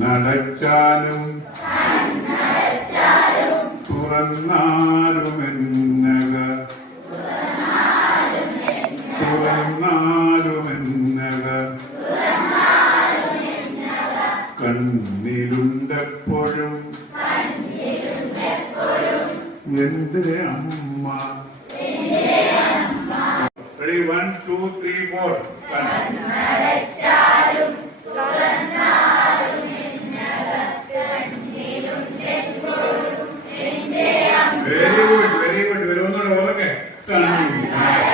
നടച്ചാലും തുറന്നാലുമെന്നക കണ്ണിലുണ്ടെപ്പോഴും എന്റെ അമ്മ. Ready, 1, 2, 3, 4. Very good, very good. Very good.